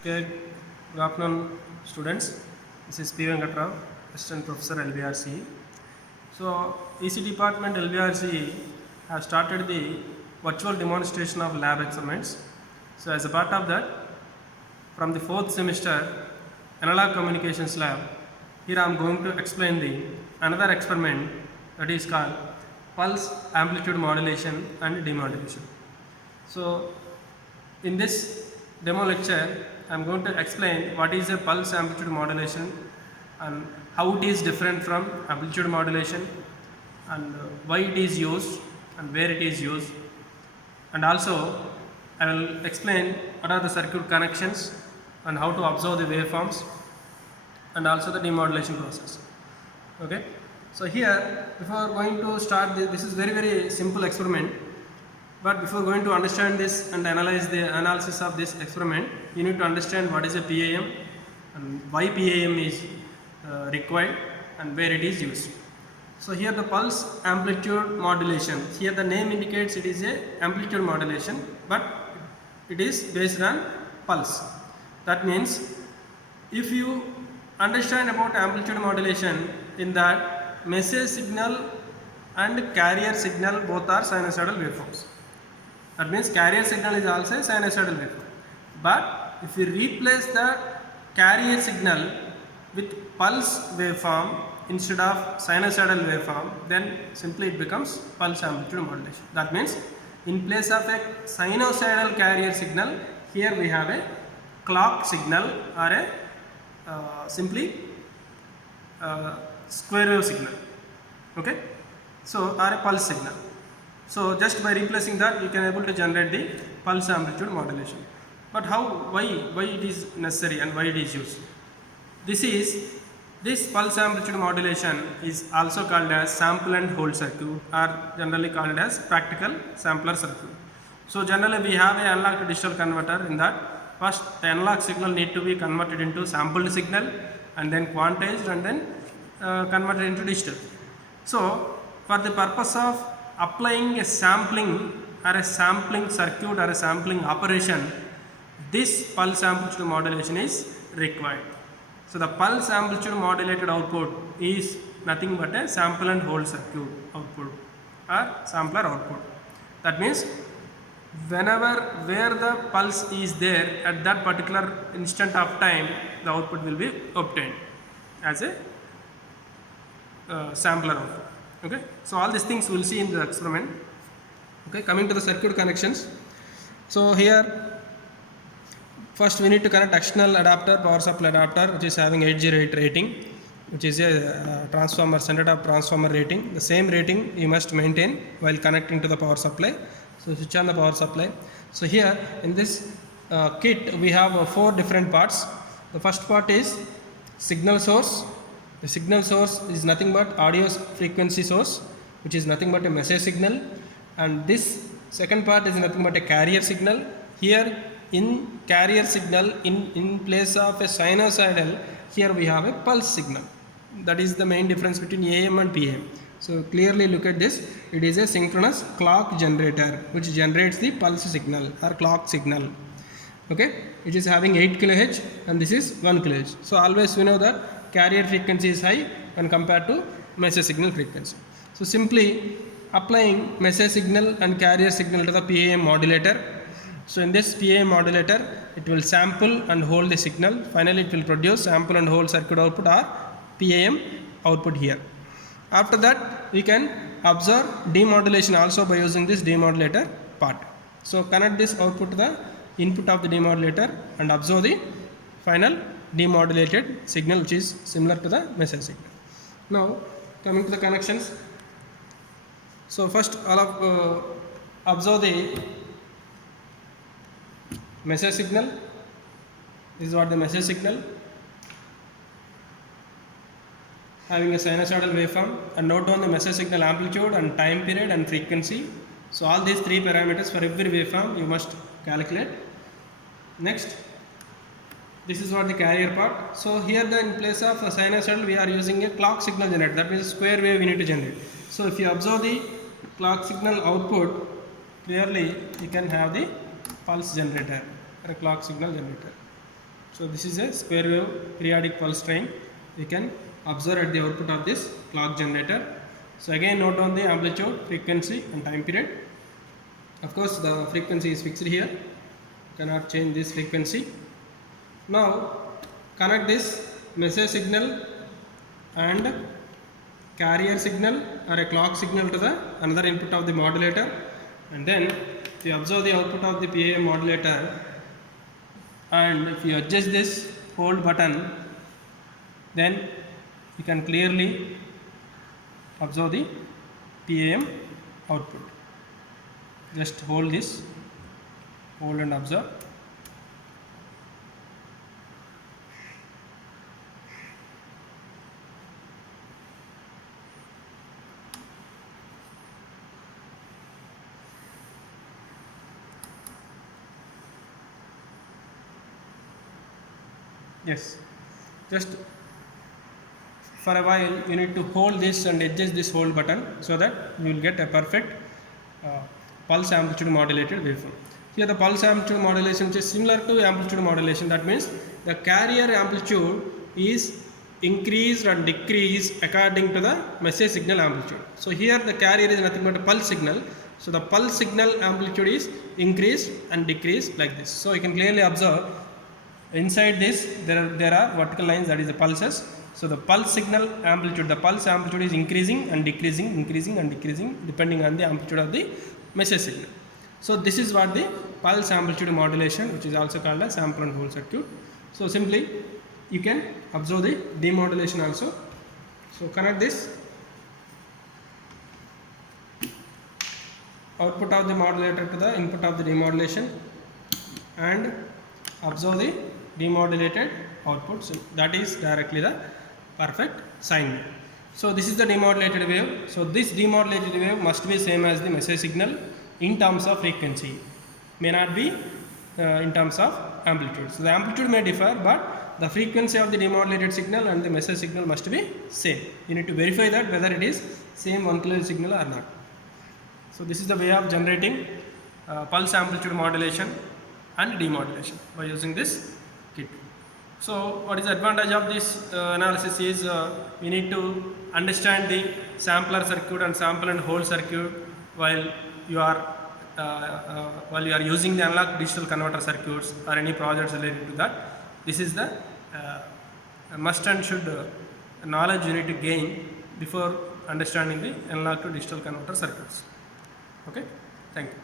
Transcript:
Okay, good afternoon, students. This is P. Venkatrao, Assistant Professor LBRC. So, EC Department LBRC has started the virtual demonstration of lab experiments. So, as a part of that, from the fourth semester analog communications lab, here I am going to explain the another experiment that is called pulse amplitude modulation and demodulation. So, in this demo lecture, I am going to explain what is a pulse amplitude modulation and how it is different from amplitude modulation and why it is used and where it is used, and also I will explain what are the circuit connections and how to observe the waveforms and also the demodulation process. Okay, so here before going to start this is very simple experiment, but before going to understand this and analyze the analysis of this experiment, you need to understand what is a PAM and why PAM is required and where it is used. So here the pulse amplitude modulation, here the name indicates it is a amplitude modulation, but it is based on pulse. That means if you understand about amplitude modulation, in that message signal and carrier signal both are sinusoidal waveforms. That means carrier signal is also a sinusoidal waveform. But if we replace the carrier signal with pulse waveform instead of sinusoidal waveform, then simply it becomes pulse amplitude modulation. That means in place of a sinusoidal carrier signal, here we have a clock signal or a simply square wave signal. Okay, so or a pulse signal. So just by replacing that, you can able to generate the pulse amplitude modulation. But how, why it is necessary and why it is used? This pulse amplitude modulation is also called as sample and hold circuit, or generally called as practical sampler circuit. So generally we have an analog to digital converter. In that, first the analog signal need to be converted into sampled signal and then quantized and then converted into digital. So for the purpose of applying a sampling or a sampling circuit or a sampling operation, this pulse amplitude modulation is required. So the pulse amplitude modulated output is nothing but a sample and hold circuit output or sampler output. That means where the pulse is there at that particular instant of time, the output will be obtained as a sampler output. Okay, so all these things we will see in the experiment. Okay, coming to the circuit connections. So here first we need to connect external adapter, power supply adapter, which is having 808 rating, which is a transformer, standard of transformer rating. The same rating you must maintain while connecting to the power supply. So switch on the power supply. So here in this kit we have 4 different parts. The first part is signal source. The signal source is nothing but audio frequency source, which is nothing but a message signal, and this second part is nothing but a carrier signal. Here in carrier signal, in place of a sinusoidal, here we have a pulse signal. That is the main difference between AM and PM. So clearly look at this, it is a synchronous clock generator which generates the pulse signal or clock signal. Okay, it is having 8 kHz and this is 1 kHz. So always we know that carrier frequency is high when compared to message signal frequency. So simply applying message signal and carrier signal to the PAM modulator. So in this PAM modulator, it will sample and hold the signal. Finally it will produce sample and hold circuit output or PAM output here. After that we can observe demodulation also by using this demodulator part. So connect this output to the input of the demodulator and observe the final demodulated signal, which is similar to the message signal. Now coming to the connections. So first all of observe the message signal. This is what the message signal, having a sinusoidal waveform, and note down the message signal amplitude and time period and frequency. So all these 3 parameters for every waveform you must calculate. Next, this is what the carrier part. So here in place of a sinusoidal we are using a clock signal generator, that means square wave we need to generate. So if you observe the clock signal output, clearly you can have the pulse generator or a clock signal generator. So this is a square wave periodic pulse train. We can observe at the output of this clock generator. So again note down the amplitude, frequency and time period. Of course the frequency is fixed here, cannot change this frequency. Now connect this message signal and carrier signal or a clock signal to the another input of the modulator, and then if you observe the output of the PAM modulator, and if you adjust this hold button, then you can clearly observe the PAM output. Just hold this, hold and observe. Yes, just for a while you need to hold this and adjust this hold button so that you will get a perfect pulse amplitude modulated waveform. Here the pulse amplitude modulation is similar to amplitude modulation. That means the carrier amplitude is increased and decreased according to the message signal amplitude. So here the carrier is nothing but a pulse signal. So the pulse signal amplitude is increased and decreased like this. So you can clearly observe inside this there are vertical lines, that is the pulses. So the pulse signal amplitude, the pulse amplitude is increasing and decreasing, increasing and decreasing depending on the amplitude of the message signal. So this is what the pulse amplitude modulation, which is also called as sample and hold circuit. So simply you can observe the demodulation also. So connect this output of the modulator to the input of the demodulation and observe the demodulated output. So that is directly the perfect sine wave. So this is the demodulated wave. So this demodulated wave must be same as the message signal in terms of frequency, may not be in terms of amplitude. So the amplitude may differ, but the frequency of the demodulated signal and the message signal must be same. You need to verify that whether it is same 1 kHz signal or not. So this is the way of generating pulse amplitude modulation and demodulation by using this kit. So what is the advantage of this analysis is we need to understand the sampler circuit and sample and hold circuit while you are using the analog digital converter circuits or any projects related to that. This is the must and should knowledge you need to gain before understanding the analog to digital converter circuits. Okay, thank you.